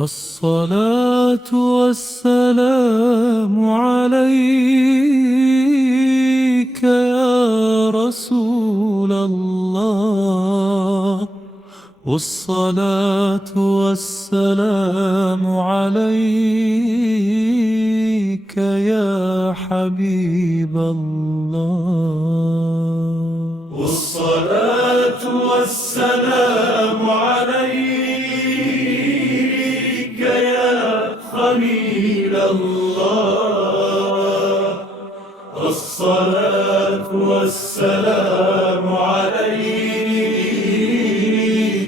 الصلاة والسلام عليك يا رسول الله. والصلاة والسلام عليك يا حبيب الله. والصلاة والسلام عليك يا خليل الله. الصلاة والسلام عليك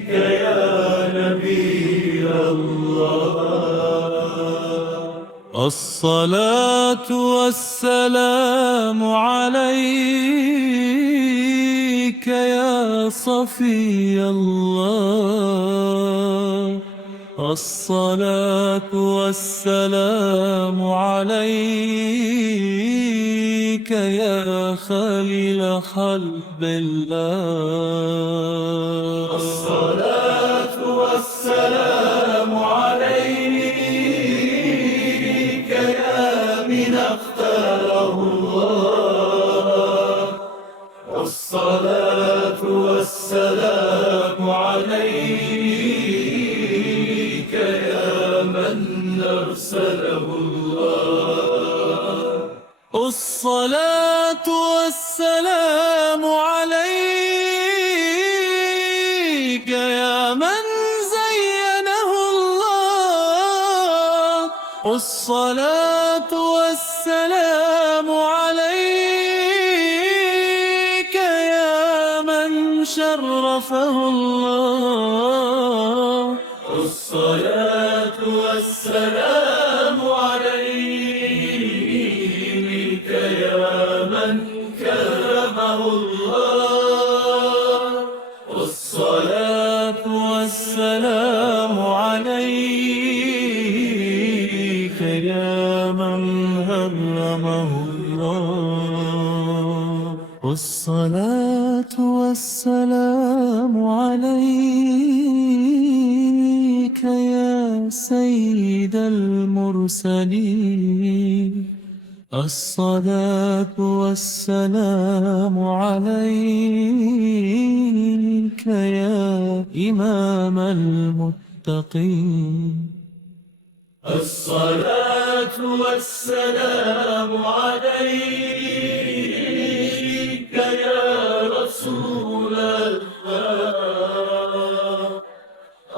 يا نبي الله. الصلاة والسلام عليك يا صفي الله. الصلاة والسلام عليك يا خليل خلق الله. الصلاة والسلام عليك يا من اختاره الله. الصلاة والسلام عليك يا من أرسله الله. الصلاة والسلام عليك يا من زينه الله. الصلاة والسلام عليك يا من شرفه الله. الصلاة والسلام عليك يا من كرمه الله. الصلاة والسلام عليك يا من هرمه الله. الصلاة والسلام عليك يا سيد المرسلين. الصلاة والسلام عليك يا إمام المتقين. الصلاة والسلام عليك يا رسول الله.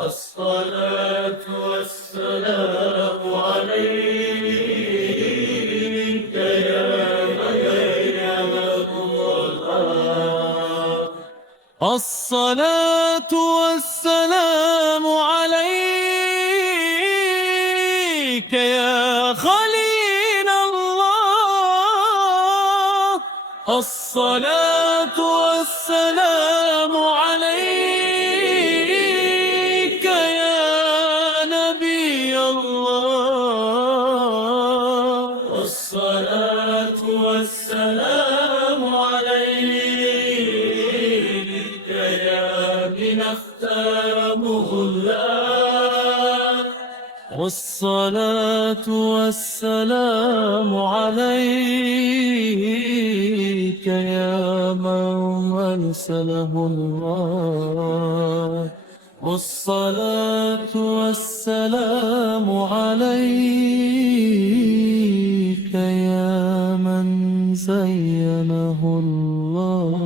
الصلاة والسلام عليك يا الله. الصلاة والسلام عليك يا خليل الله. الصلاة والسلام عليك يا نبي الله. الصلاة والسلام عليك يا من اختاره الله. والصلاة والسلام عليك يا من أرسله الله. والصلاة والسلام عليك يا من زينه الله.